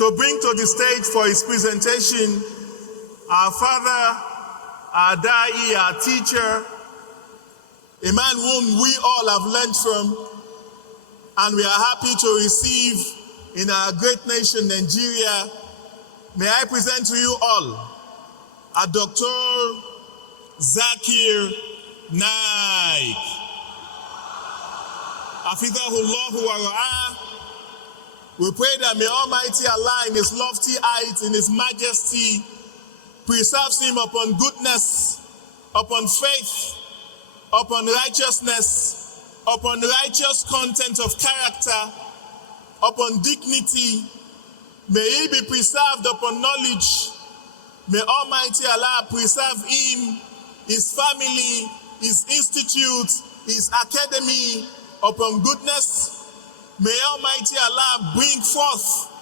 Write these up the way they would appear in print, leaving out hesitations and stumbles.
to bring to the stage for his presentation our father, our da'i, our teacher, a man whom we all have learned from, and we are happy to receive in our great nation, Nigeria. May I present to you all a Dr. Zakir Naik. Hafidhahullahu wa ra'ah. We pray that may Almighty Allah in His lofty height, in His majesty, preserves him upon goodness, upon faith, upon righteousness, upon righteous content of character, upon dignity. May he be preserved upon knowledge. May Almighty Allah preserve him, his family, his institute, his academy upon goodness. May Almighty Allah bring forth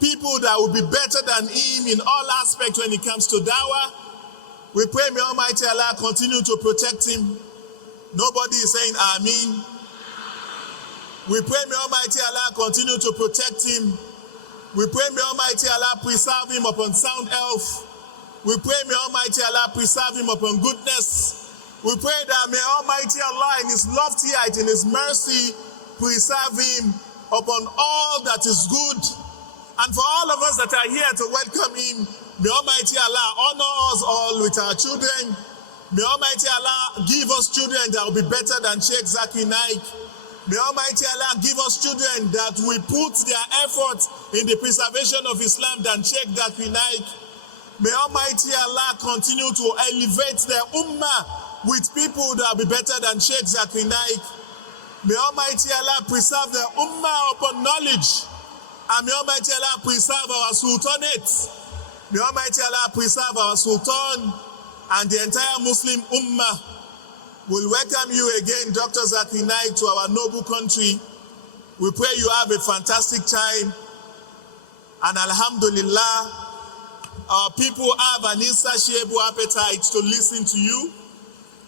people that will be better than him in all aspects when it comes to dawah. We pray may Almighty Allah continue to protect him. Nobody is saying Ameen. We pray may Almighty Allah continue to protect him. We pray may Almighty Allah preserve him upon sound health. We pray may Almighty Allah preserve him upon goodness. We pray that may Almighty Allah in His lofty height, in His mercy, preserve him upon all that is good. And for all of us that are here to welcome him, may Almighty Allah honor us all with our children. May Almighty Allah give us children that will be better than Sheikh Zakir Naik. May Almighty Allah give us children that will put their effort in the preservation of Islam than Sheikh Zakir Naik. May Almighty Allah continue to elevate their ummah with people that will be better than Sheikh Zakir Naik. May Almighty Allah preserve their ummah upon knowledge. And may Almighty Allah preserve our sultanate. May Almighty Allah preserve our sultan and the entire Muslim ummah. We'll welcome you again, Dr. Zakir Naik, to our noble country. We pray you have a fantastic time. And alhamdulillah, our people have an insatiable appetite to listen to you.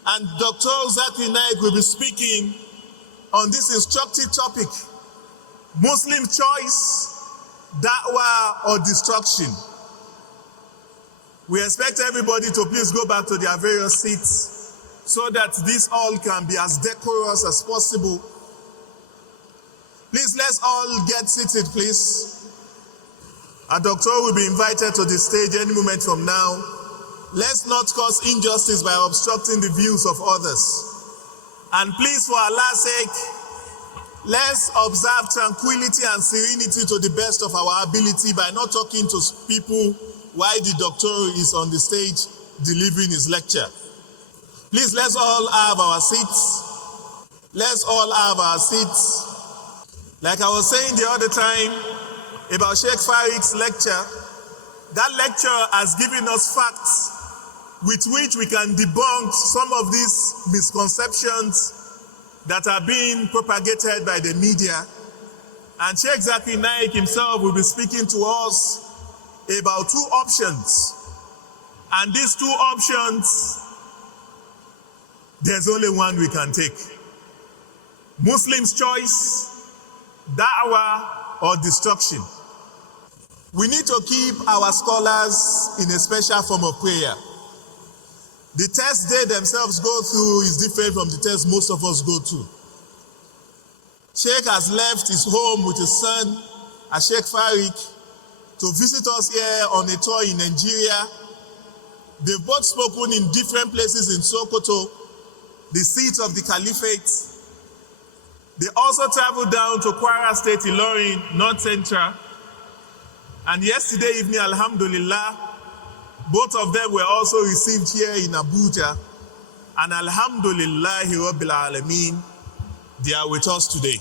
And Dr. Zakir Naik will be speaking on this instructive topic: Muslim choice, da'wah or destruction. We expect everybody to please go back to their various seats so that this all can be as decorous as possible. Please, let's all get seated, please. Our doctor will be invited to the stage any moment from now. Let's not cause injustice by obstructing the views of others. And please, for Allah's sake, let's observe tranquility and serenity to the best of our ability by not talking to people while the doctor is on the stage delivering his lecture. Please, let's all have our seats. Let's all have our seats. Like I was saying the other time about Sheikh Farik's lecture, that lecture has given us facts with which we can debunk some of these misconceptions that are being propagated by the media. And Sheikh Zakir Naik himself will be speaking to us about two options. And these two options, there's only one we can take: Muslim's choice, da'wah or destruction. We need to keep our scholars in a special form of prayer. The test they themselves go through is different from the test most of us go through. Sheikh has left his home with his son, Sheikh Farik, to visit us here on a tour in Nigeria. They've both spoken in different places in Sokoto, the seat of the Caliphate. They also traveled down to Kwara State, Ilorin, North Central. And yesterday evening, alhamdulillah, both of them were also received here in Abuja. And alhamdulillah, Rabbil Alameen, they are with us today.